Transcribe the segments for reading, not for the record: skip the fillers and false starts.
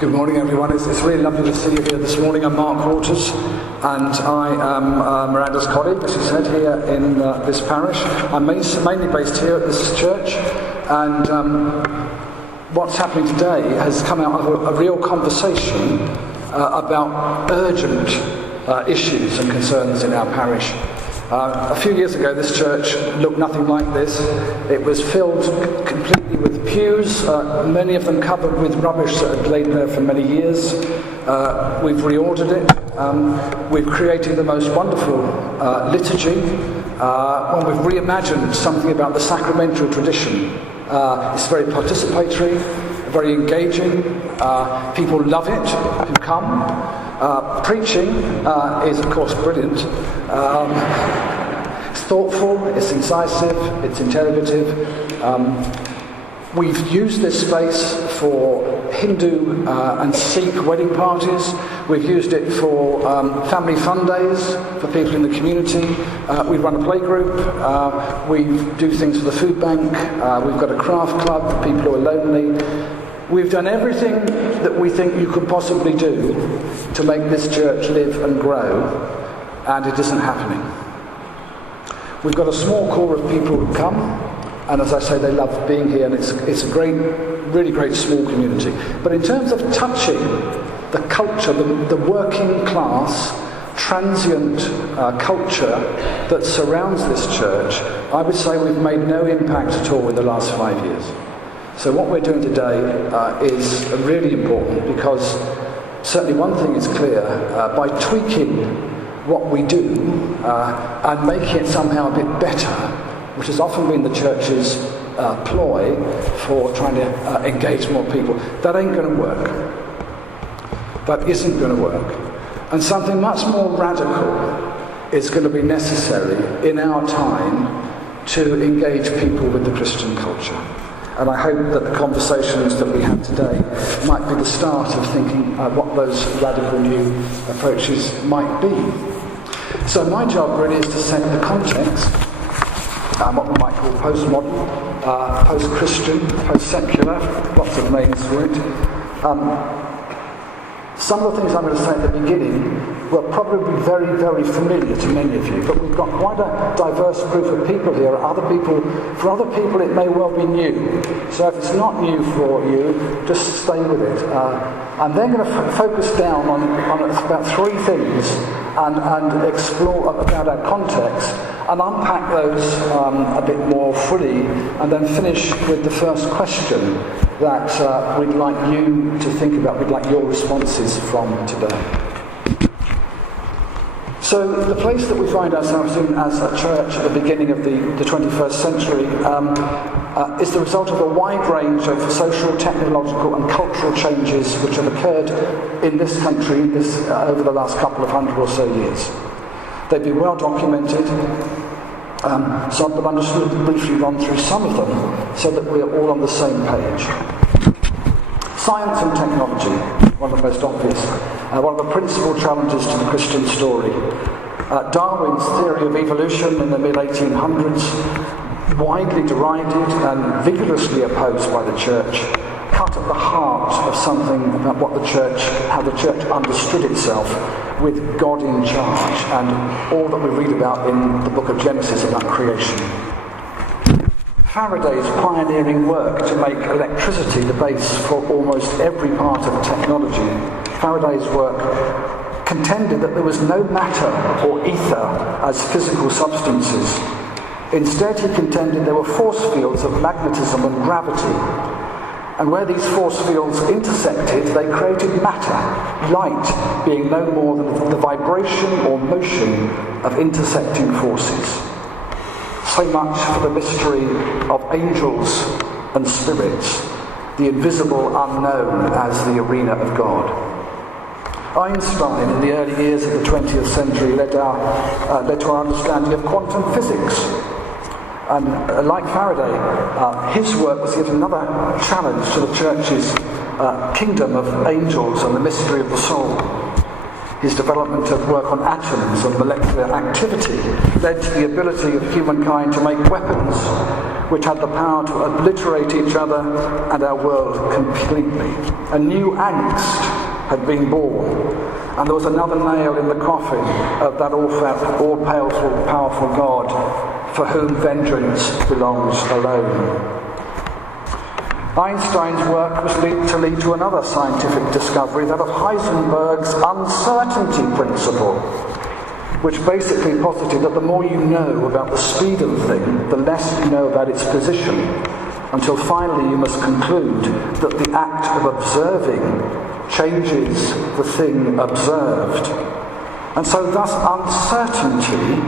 Good morning, everyone. It's really lovely to see you here this morning. I'm MarkWaters, and I am Miranda's colleague, as she said, here in this parish. I'm mainly based here at this church, and what's happening today has come out of a real conversation about urgent issues and concerns in our parish. A few years ago, this church looked nothing like this. It was filled completely with pews, many of them covered with rubbish that had lain there for many years. We've reordered it. We've created the most wonderful liturgy. When we've reimagined something about the sacramental tradition. It's very participatory, very engaging. People love it who come. Preaching is, of course, brilliant. It's thoughtful, it's incisive, it's interrogative. We've used this space for Hindu and Sikh wedding parties. We've used it for family fun days for people in the community. We run a play group. We do things for the food bank. We've got a craft club for people who are lonely. We've done everything that we think you could possibly do to make this church live and grow, and it isn't happening. We've got a small core of people who come, and as I say, they love being here, and it's a great, really great small community. But in terms of touching the culture, the working class, transient culture that surrounds this church, I would say we've made no impact at all in the last 5 years. So what we're doing today is really important, because certainly one thing is clear: by tweaking what we do and making it somehow a bit better, which has often been the church's ploy for trying to engage more people, that ain't going to work. That isn't going to work. And something much more radical is going to be necessary in our time to engage people with the Christian culture. And I hope that the conversations that we have today might be the start of thinking what those radical new approaches might be. So my job really is to set the context, what we might call postmodern, post-Christian, post-secular, lots of names for it. Some of the things I'm going to say at the beginning will probably be very, very familiar to many of you, but we've got quite a diverse group of people here. For other people it may well be new. So if it's not new for you, just stay with it. I'm then going to focus down on about three things and explore about our context and unpack those a bit more fully, and then finish with the first question that we'd like you to think about, we'd like your responses from today. So the place that we find ourselves in as a church at the beginning of the 21st century is the result of a wide range of social, technological and cultural changes which have occurred in this country over the last couple of hundred or so years. They've been well documented, so I'm just going to briefly run through some of them so that we're all on the same page. Science and technology, one of the most obvious, one of the principal challenges to the Christian story. Darwin's theory of evolution in the mid-1800s, widely derided and vigorously opposed by the church, cut at the heart of something about how the church understood itself, with God in charge, and all that we read about in the book of Genesis about creation. Faraday's pioneering work to make electricity the base for almost every part of technology. Faraday's work contended that there was no matter or ether as physical substances. Instead, he contended there were force fields of magnetism and gravity. And where these force fields intersected, they created matter, light being no more than the vibration or motion of intersecting forces. So much for the mystery of angels and spirits, the invisible unknown as the arena of God. Einstein, in the early years of the 20th century, led to our understanding of quantum physics. And like Faraday, his work was yet another challenge to the church's kingdom of angels and the mystery of the soul. His development of work on atoms and molecular activity led to the ability of humankind to make weapons which had the power to obliterate each other and our world completely. A new angst had been born, and there was another nail in the coffin of that all-powerful God for whom vengeance belongs alone. Einstein's work was to lead to another scientific discovery, that of Heisenberg's uncertainty principle, which basically posited that the more you know about the speed of a thing, the less you know about its position, until finally you must conclude that the act of observing changes the thing observed. And so thus uncertainty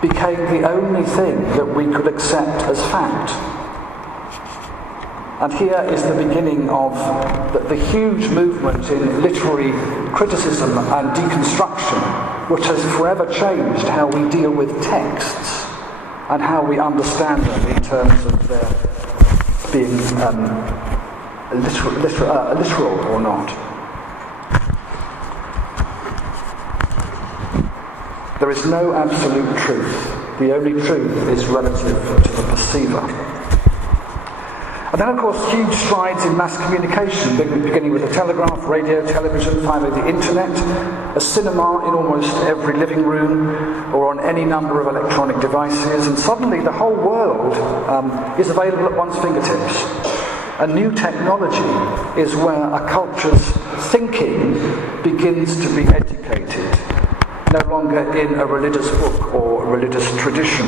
became the only thing that we could accept as fact. And here is the beginning of the huge movement in literary criticism and deconstruction, which has forever changed how we deal with texts and how we understand them in terms of their being literal or not. There is no absolute truth. The only truth is relative to the perceiver. And then, of course, huge strides in mass communication, beginning with the telegraph, radio, television, finally the internet, a cinema in almost every living room, or on any number of electronic devices, and suddenly the whole world is available at one's fingertips. A new technology is where a culture's thinking begins to be educated, no longer in a religious book or a religious tradition.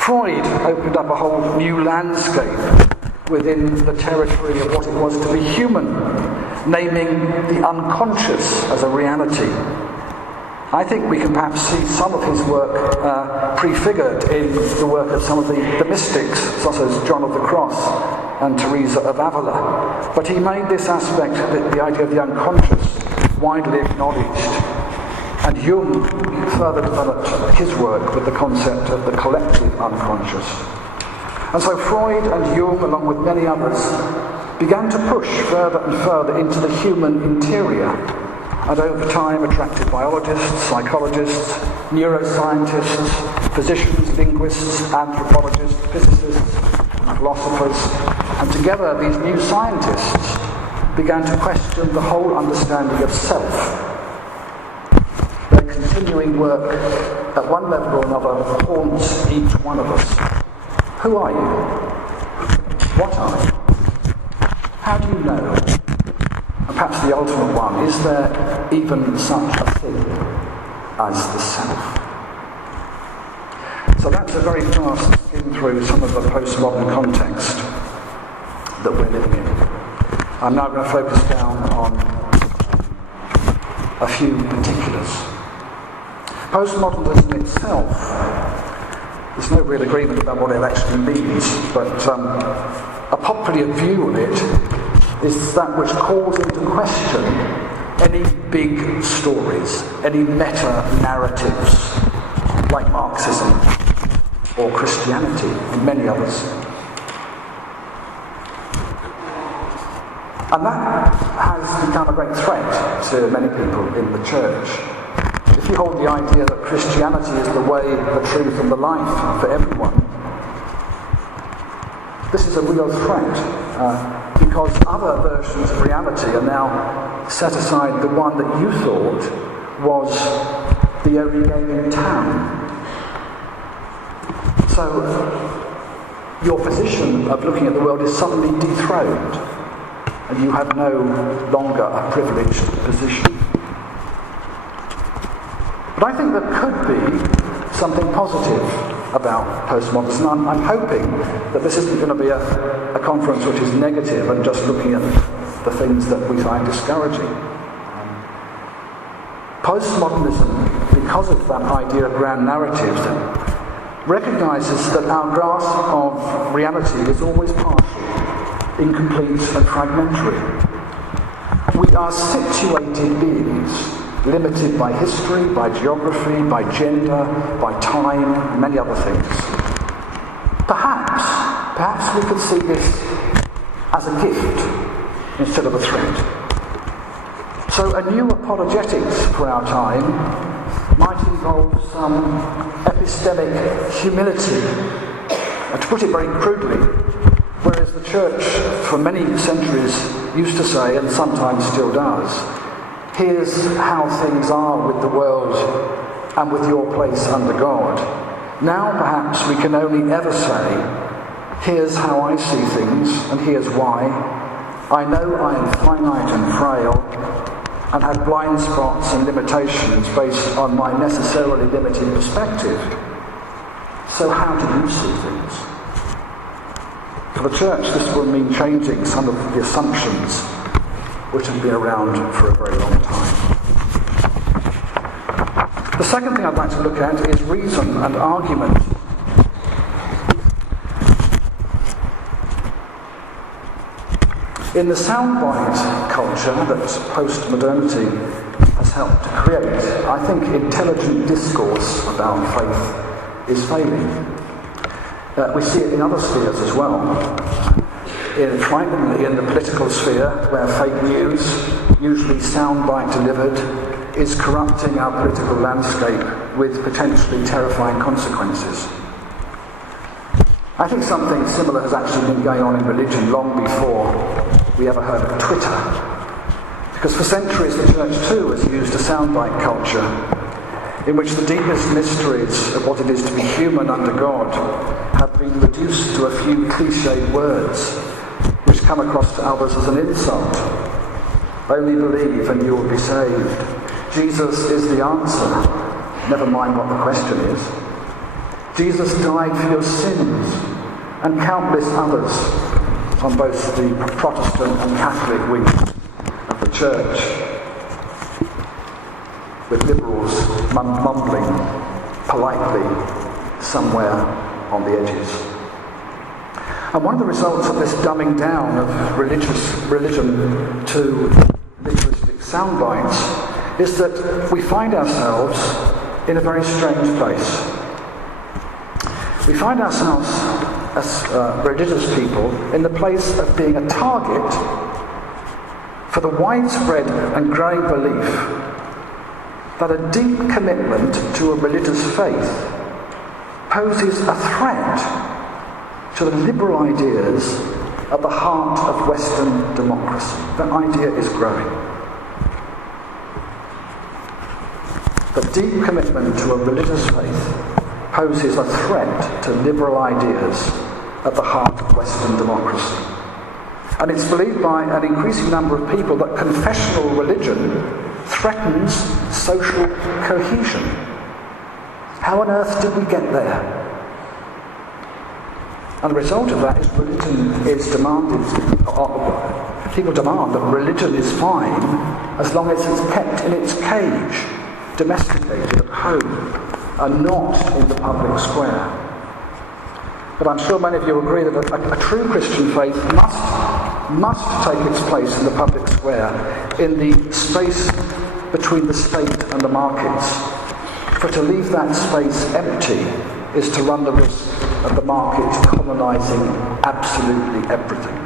Freud opened up a whole new landscape within the territory of what it was to be human, naming the unconscious as a reality. I think we can perhaps see some of his work prefigured in the work of some of the mystics, such as John of the Cross and Teresa of Avila. But he made this aspect, the idea of the unconscious, widely acknowledged. And Jung further developed his work with the concept of the collective unconscious. And so Freud and Jung, along with many others, began to push further and further into the human interior, and over time attracted biologists, psychologists, neuroscientists, physicians, linguists, anthropologists, physicists, philosophers, and together these new scientists began to question the whole understanding of self. Continuing work at one level or another haunts each one of us. Who are you? What are you? How do you know? And perhaps the ultimate one, is there even such a thing as the self? So that's a very fast skim through some of the postmodern context that we're living in. I'm now going to focus down on a few particulars. Postmodernism itself, there's no real agreement about what it actually means, but a popular view of it is that which calls into question any big stories, any meta-narratives, like Marxism or Christianity and many others. And that has become a great threat to many people in the church. If you hold the idea that Christianity is the way, the truth and the life for everyone, this is a real threat because other versions of reality are now set aside. The one that you thought was the only game in town. So your position of looking at the world is suddenly dethroned and you have no longer a privileged position. But I think there could be something positive about postmodernism. I'm hoping that this isn't going to be a conference which is negative and just looking at the things that we find discouraging. Postmodernism, because of that idea of grand narratives, recognises that our grasp of reality is always partial, incomplete and fragmentary. We are situated beings, limited by history, by geography, by gender, by time, many other things. Perhaps we could see this as a gift instead of a threat. So a new apologetics for our time might involve some epistemic humility To put it very crudely, whereas the church for many centuries used to say, and sometimes still does, here's how things are with the world and with your place under God. Now perhaps we can only ever say, here's how I see things and here's why. I know I am finite and frail and have blind spots and limitations based on my necessarily limited perspective. So how do you see things? For the church, this will mean changing some of the assumptions which have been around for a very long time. The second thing I'd like to look at is reason and argument. In the soundbite culture that post-modernity has helped to create, I think intelligent discourse about faith is failing. We see it in other spheres as well. Frighteningly, in the political sphere, where fake news, usually soundbite delivered, is corrupting our political landscape with potentially terrifying consequences. I think something similar has actually been going on in religion long before we ever heard of Twitter. Because for centuries the church too has used a soundbite culture in which the deepest mysteries of what it is to be human under God have been reduced to a few cliched words which come across to others as an insult. Only believe and you will be saved. Jesus is the answer, never mind what the question is. Jesus died for your sins, and countless others on both the Protestant and Catholic wings of the church, with liberals mumbling politely somewhere on the edges. And one of the results of this dumbing down of religion to literalistic sound bites is that we find ourselves in a very strange place. We find ourselves as religious people in the place of being a target for the widespread and growing belief that a deep commitment to a religious faith poses a threat to the liberal ideas at the heart of Western democracy. That idea is growing. The deep commitment to a religious faith poses a threat to liberal ideas at the heart of Western democracy. And it's believed by an increasing number of people that confessional religion threatens social cohesion. How on earth did we get there? And the result of that is religion is demanded, people demand that religion is fine as long as it's kept in its cage, domesticated at home, and not in the public square. But I'm sure many of you agree that a true Christian faith must take its place in the public square, in the space between the state and the markets. For to leave that space empty is to run the risk of the market colonising absolutely everything.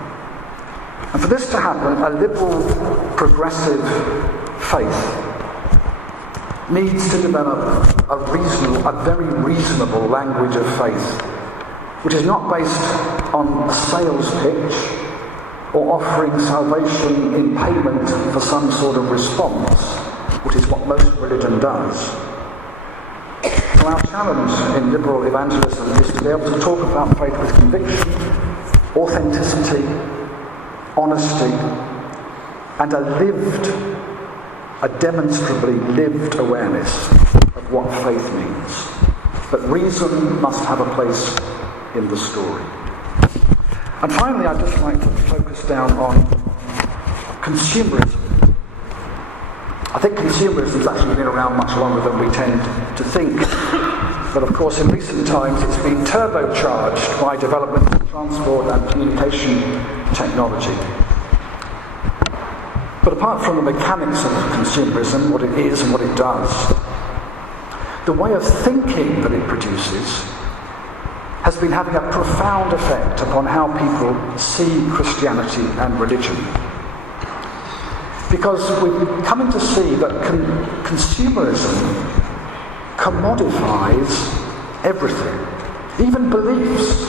And for this to happen, a liberal, progressive faith needs to develop a very reasonable language of faith, which is not based on a sales pitch or offering salvation in payment for some sort of response, which is what most religion does. So our challenge in liberal evangelism is to be able to talk about faith with conviction, authenticity, honesty, and a demonstrably lived awareness of what faith means. But reason must have a place in the story. And finally, I'd just like to focus down on consumerism. I think consumerism has actually been around much longer than we tend to think. But of course, in recent times, it's been turbocharged by development of transport and communication technology. But apart from the mechanics of consumerism, what it is and what it does, the way of thinking that it produces has been having a profound effect upon how people see Christianity and religion. Because we're coming to see that consumerism commodifies everything, even beliefs.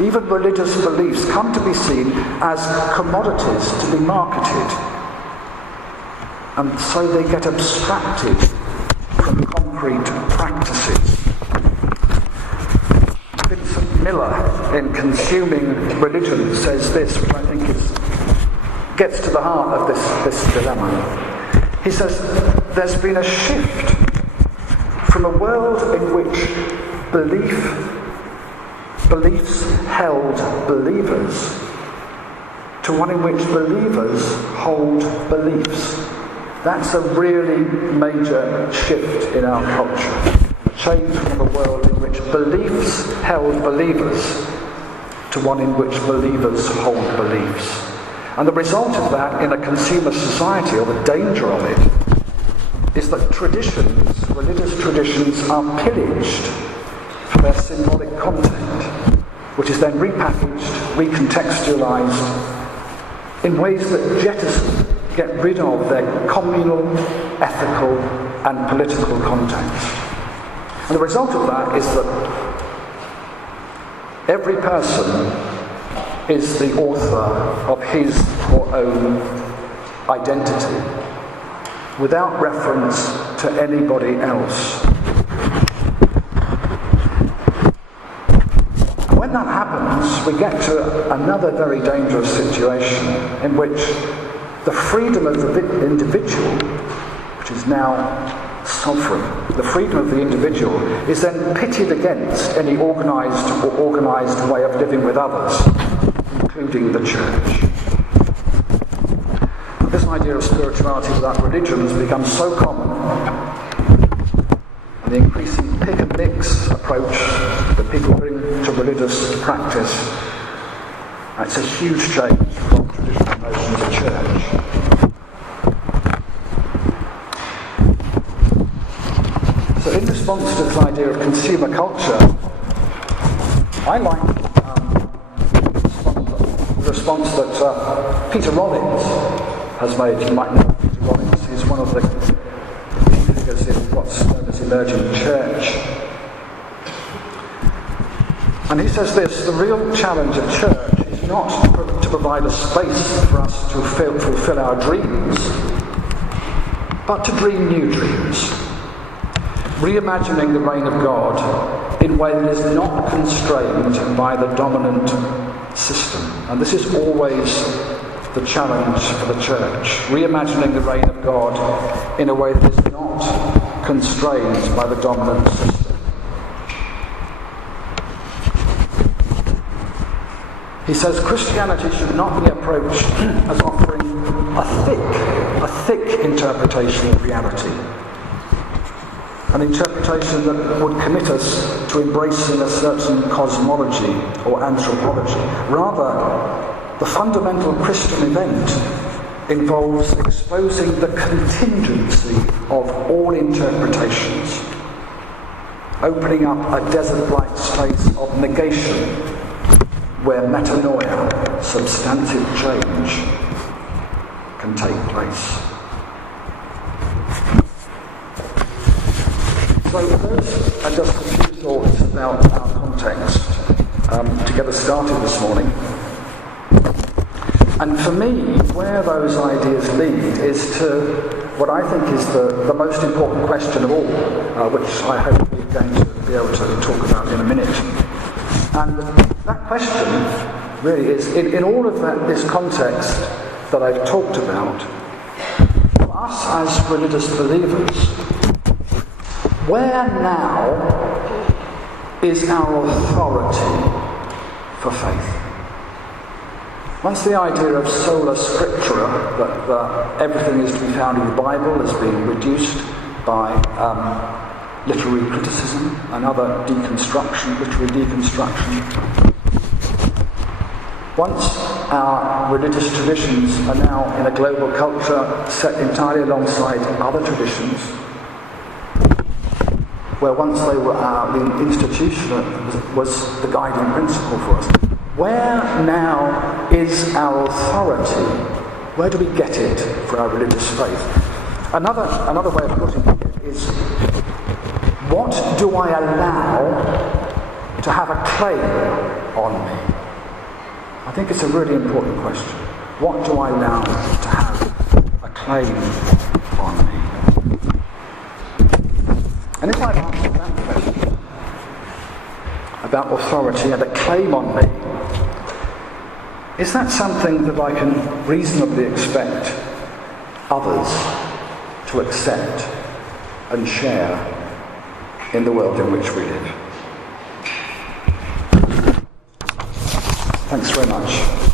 even religious beliefs, come to be seen as commodities to be marketed. And so they get abstracted from concrete practices. Vincent Miller, in Consuming Religion, says this, which I think gets to the heart of this dilemma. He says, there's been a shift from a world in which beliefs held believers to one in which believers hold beliefs. That's a really major shift in our culture. A change from a world in which beliefs held believers to one in which believers hold beliefs. And the result of that in a consumer society, or the danger of it, is that traditions, religious traditions, are pillaged for their symbolic content, which is then repackaged, recontextualized in ways that get rid of their communal, ethical, and political context. And the result of that is that every person is the author of his or own identity, without reference to anybody else. When that happens, we get to another very dangerous situation in which the freedom of the individual, which is now sovereign, the freedom of the individual, is then pitted against any organised way of living with others, including the church. This idea of spirituality without religion has become so common. The increasing pick and mix approach that people bring to religious practice, it's a huge change from traditional notions of church. So in response to this idea of consumer culture, I like the response that Peter Rollins has made. You might know Peter Rollins. He's one of the figures in what's known as emerging church. And he says this: the real challenge of church is not to provide a space for us to fulfill our dreams, but to dream new dreams. Reimagining the reign of God in a way that is not constrained by the dominant system. And this is always the challenge for the church. Reimagining the reign of God in a way that is not constrained by the dominant system. He says Christianity should not be approached as offering a thick interpretation of reality. An interpretation that would commit us to embracing a certain cosmology or anthropology. Rather, the fundamental Christian event involves exposing the contingency of all interpretations, opening up a desert-like space of negation where metanoia, substantive change, can take place. So those are just a few thoughts about our context to get us started this morning. And for me, where those ideas lead is to what I think is the most important question of all, which I hope we're going to be able to talk about in a minute. And that question really is, in all of this context that I've talked about, for us as religious believers, where now is our authority for faith? Once the idea of sola scriptura, that everything is to be found in the Bible, has been reduced by literary criticism and other literary deconstruction. Once our religious traditions are now in a global culture set entirely alongside other traditions, where once they were the institution was the guiding principle for us. Where now is our authority? Where do we get it for our religious faith? Another way of putting it is, what do I allow to have a claim on me? I think it's a really important question. What do I allow to have a claim on me? And if I've answered that question about authority and a claim on me, is that something that I can reasonably expect others to accept and share in the world in which we live? Thanks very much.